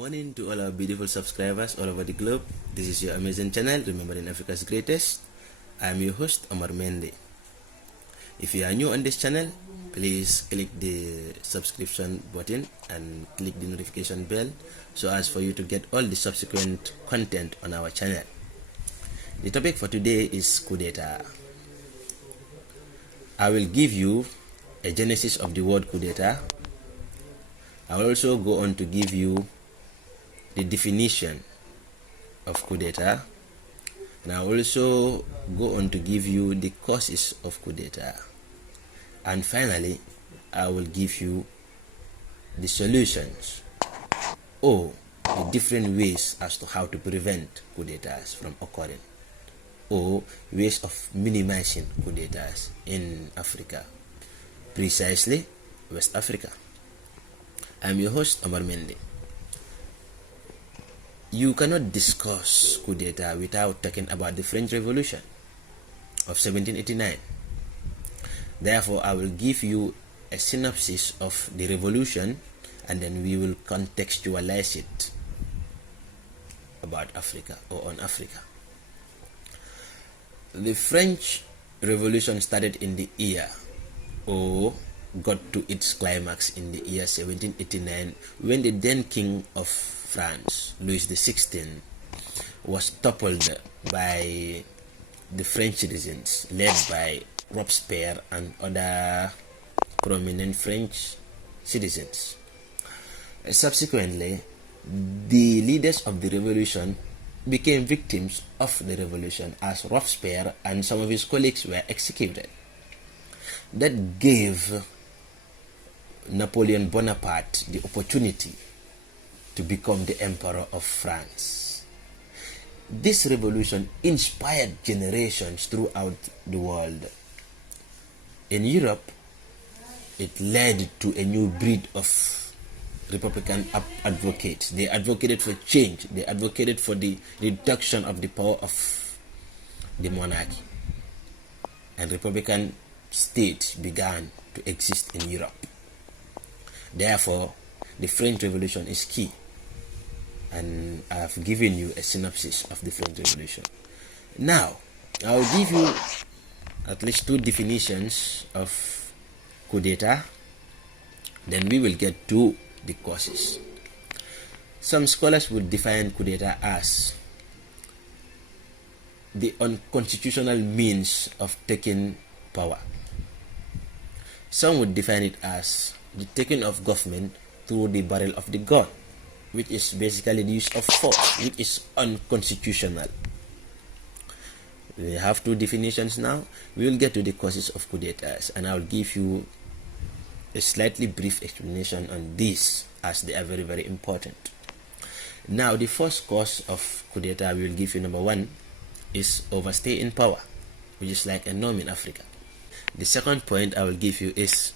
morning to all our beautiful subscribers all over the globe. This is your amazing channel, Remembering Africa's Greatest. I am your host, Omar Mende. If you are new on this channel, please click the subscription button and click the notification bell so as for you to get all the subsequent content on our channel. The topic for today is coup d'etat. I will give you a genesis of the word coup d'etat. I will also go on to give you the definition of coup d'etat, and I will also go on to give you the causes of coup d'etat, and finally I will give you the solutions or the different ways as to how to prevent coup d'etats from occurring, or ways of minimizing coup d'etats in Africa, precisely West Africa. I'm your host, Omar Mende. You cannot discuss coup d'etat without talking about the French Revolution of 1789. Therefore, I will give you a synopsis of the revolution, and then we will contextualize it about Africa or on Africa. The French Revolution started in the year, or got to its climax in the year 1789, when the then King of France, Louis XVI, was toppled by the French citizens led by Robespierre and other prominent French citizens. Subsequently, the leaders of the revolution became victims of the revolution as Robespierre and some of his colleagues were executed. That gave Napoleon Bonaparte the opportunity to become the Emperor of France. This revolution inspired generations throughout the world. In Europe, it led to a new breed of Republican advocates. They advocated for change. They advocated for the reduction of the power of the monarchy. And Republican states began to exist in Europe. Therefore, the French Revolution is key, and I have given you a synopsis of the French Revolution. Now, I will give you at least two definitions of coup d'etat, then we will get to the causes. Some scholars would define coup d'etat as the unconstitutional means of taking power. Some would define it as the taking of government through the barrel of the gun, which is basically the use of force, which is unconstitutional. We have two definitions now. We will get to the causes of coup d'etats, and I will give you a slightly brief explanation on this, as they are very, very important. Now, the first cause of coup d'etat we will give you, number one, is overstay in power, which is like a norm in Africa. The second point I will give you is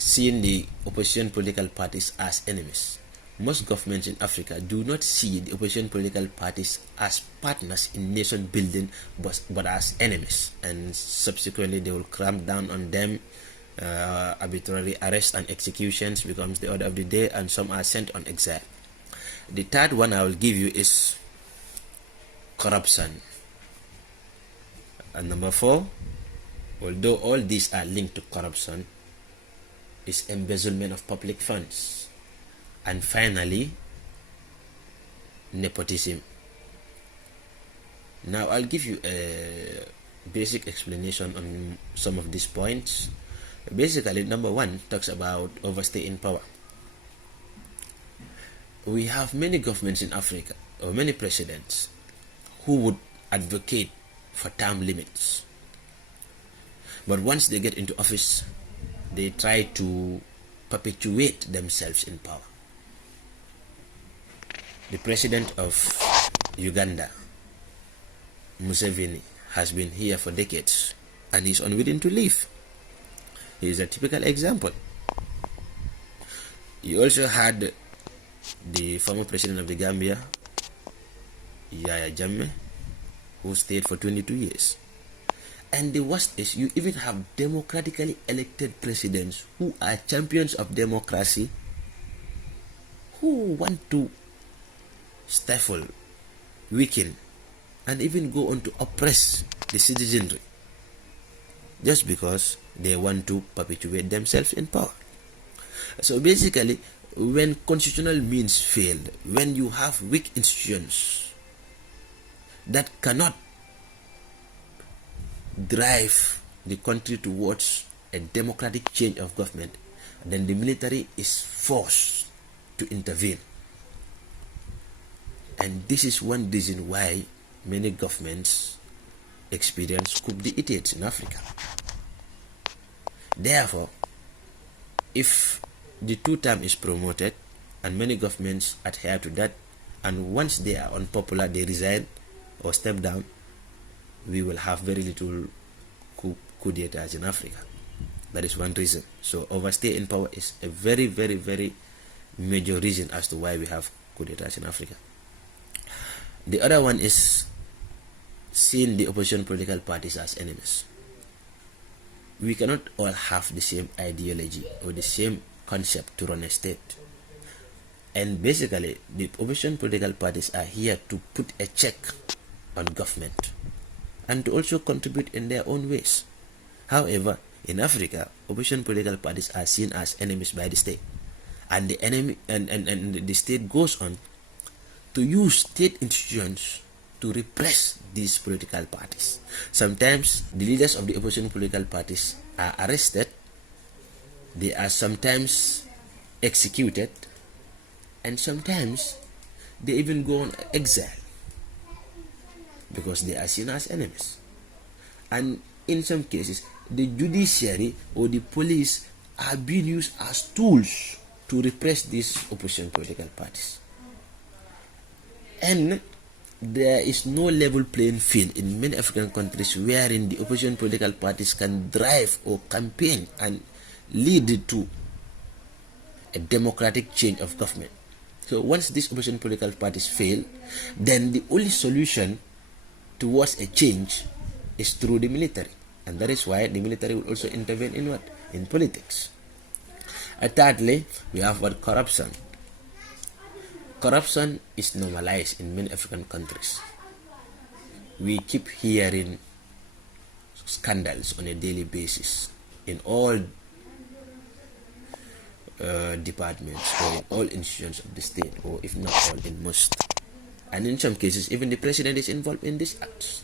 seeing the opposition political parties as enemies. Most governments in Africa do not see the opposition political parties as partners in nation building, but as enemies, and subsequently they will clamp down on them. Arbitrary arrests and executions becomes the order of the day, and some are sent on exile. The third one I will give you is corruption. And number four, although all these are linked to corruption, is embezzlement of public funds. And finally, nepotism. Now I'll give you a basic explanation on some of these points. Basically, number one talks about overstay in power. We have many governments in Africa, or many presidents, who would advocate for term limits. But once they get into office, they try to perpetuate themselves in power. The president of Uganda, Museveni, has been here for decades, and he's unwilling to leave. He is a typical example. You also had the former president of the Gambia, Yahya Jammeh, who stayed for 22 years. And the worst is, you even have democratically elected presidents who are champions of democracy, who want to stifle, weaken, and even go on to oppress the citizenry just because they want to perpetuate themselves in power. So basically, when constitutional means fail, when you have weak institutions that cannot drive the country towards a democratic change of government, then the military is forced to intervene. And this is one reason why many governments experience coup d'etats in Africa. Therefore, if the two-term is promoted and many governments adhere to that, and once they are unpopular, they resign or step down, we will have very little coup d'etats in Africa. That is one reason. So overstay in power is a very, very, very major reason as to why we have coup d'etats in Africa. The other one is seeing the opposition political parties as enemies. We cannot all have the same ideology or the same concept to run a state. And basically, the opposition political parties are here to put a check on government and to also contribute in their own ways. However, in Africa, opposition political parties are seen as enemies by the state. And the enemy and the state goes on to use state institutions to repress these political parties. Sometimes the leaders of the opposition political parties are arrested. They are sometimes executed, and sometimes they even go on exile because they are seen as enemies. And in some cases, the judiciary or the police are being used as tools to repress these opposition political parties. And there is no level playing field in many African countries wherein the opposition political parties can drive or campaign and lead to a democratic change of government. So once these opposition political parties fail, then the only solution towards a change is through the military. And that is why the military will also intervene in what? In politics. Thirdly, we have what? Corruption. Corruption is normalized in many African countries. We keep hearing scandals on a daily basis in all departments or in all institutions of the state, or if not all, in most. And in some cases, even the president is involved in these acts.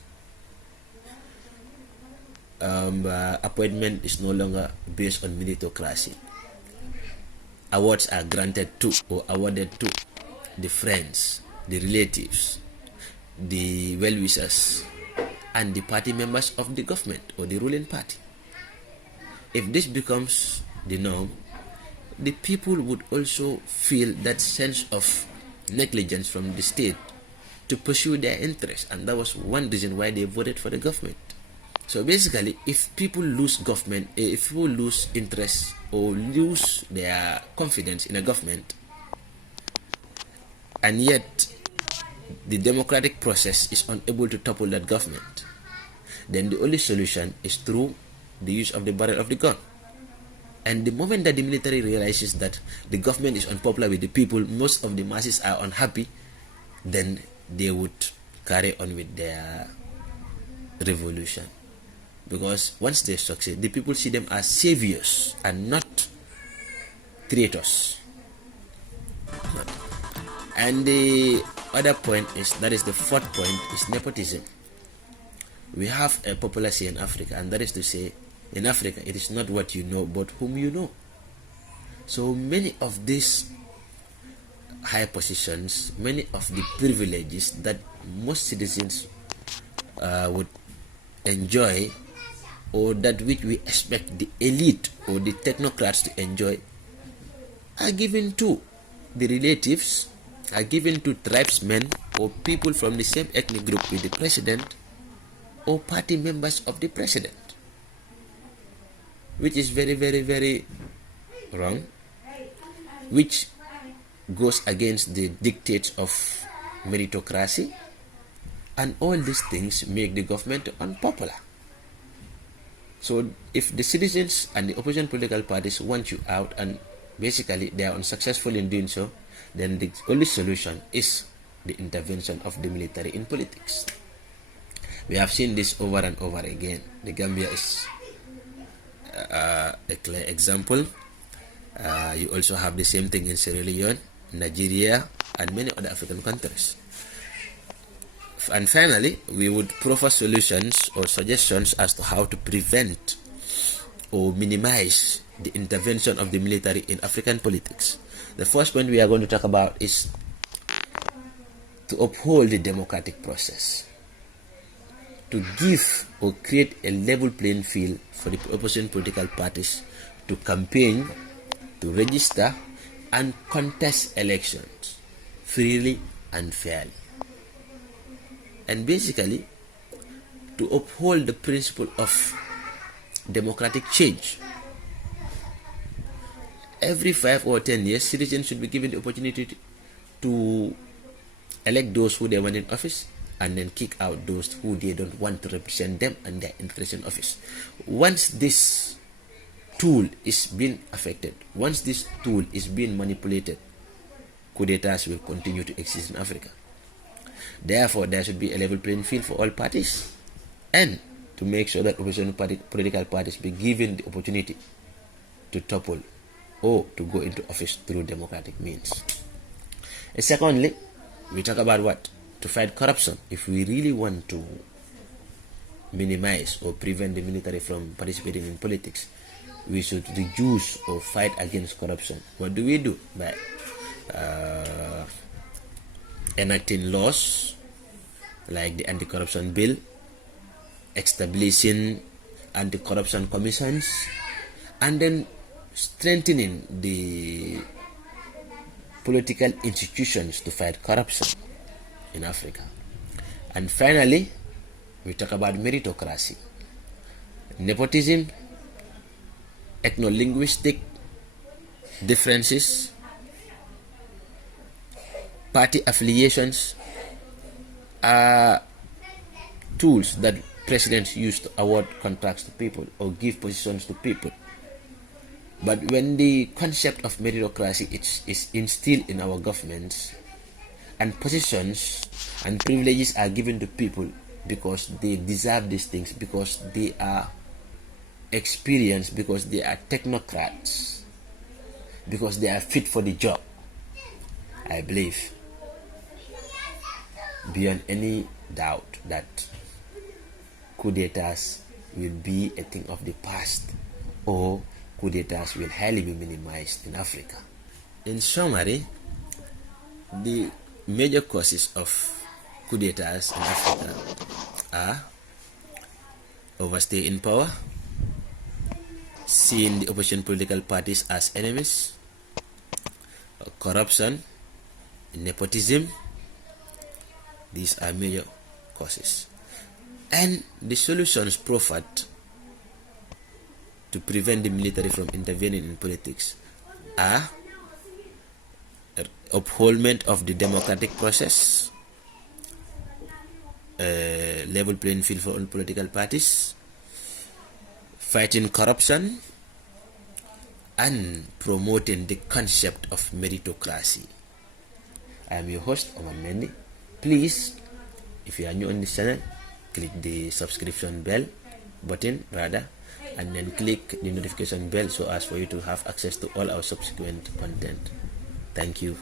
Appointment is no longer based on meritocracy. Awards are granted to or awarded to the friends, the relatives, the well-wishers, and the party members of the government or the ruling party. If this becomes the norm, the people would also feel that sense of negligence from the state to pursue their interests, and that was one reason why they voted for the government. So basically, if people lose government, if people lose interest or lose their confidence in a government, and yet the democratic process is unable to topple that government, then the only solution is through the use of the barrel of the gun. And the moment that the military realizes that the government is unpopular with the people, most of the masses are unhappy, then they would carry on with their revolution. Because once they succeed, the people see them as saviors and not traitors. And the other point is, that is the fourth point, is nepotism. We have a popular saying in Africa, and that is to say, in Africa, it is not what you know, but whom you know. So many of these high positions, many of the privileges that most citizens would enjoy, or that which we expect the elite or the technocrats to enjoy, are given to the relatives, are given to tribesmen or people from the same ethnic group with the president, or party members of the president, which is very, very, very wrong, which goes against the dictates of meritocracy, and all these things make the government unpopular. So if the citizens and the opposition political parties want you out, and basically they are unsuccessful in doing so, then the only solution is the intervention of the military in politics. We have seen this over and over again. The Gambia is a clear example. You also have the same thing in Sierra Leone, Nigeria, and many other African countries. And finally, we would proffer solutions or suggestions as to how to prevent or minimize the intervention of the military in African politics. The first point we are going to talk about is to uphold the democratic process, to give or create a level playing field for the opposition political parties to campaign, to register, and contest elections freely and fairly. And basically, to uphold the principle of democratic change. Every 5 or 10 years, citizens should be given the opportunity to elect those who they want in office and then kick out those who they don't want to represent them and their interest in office. Once this tool is being affected, once this tool is being manipulated, coup d'etats will continue to exist in Africa. Therefore, there should be a level playing field for all parties, and to make sure that opposition political parties be given the opportunity to topple or to go into office through democratic means. And secondly, we talk about what? To fight corruption. If we really want to minimize or prevent the military from participating in politics, we should reduce or fight against corruption. What do we do? By enacting laws like the anti-corruption bill, establishing anti-corruption commissions, and then strengthening the political institutions to fight corruption in Africa. And finally, we talk about meritocracy, nepotism, ethno-linguistic differences, party affiliations are tools that presidents use to award contracts to people or give positions to people. But when the concept of meritocracy is instilled in our governments, and positions and privileges are given to people because they deserve these things, because they are experienced, because they are technocrats, because they are fit for the job, I believe beyond any doubt that coup d'etats will be a thing of the past, or coup d'etats will highly be minimized in Africa. In summary, the major causes of coup d'etats in Africa are overstay in power, seeing the opposition political parties as enemies, corruption, nepotism. These are major causes. And the solutions proffered to prevent the military from intervening in politics are upholdment of the democratic process, level playing field for all political parties, fighting corruption, and promoting the concept of meritocracy. I am your host, Omar Mendy. Please, if you are new on this channel, click the subscription bell button and then click the notification bell so as for you to have access to all our subsequent content. Thank you.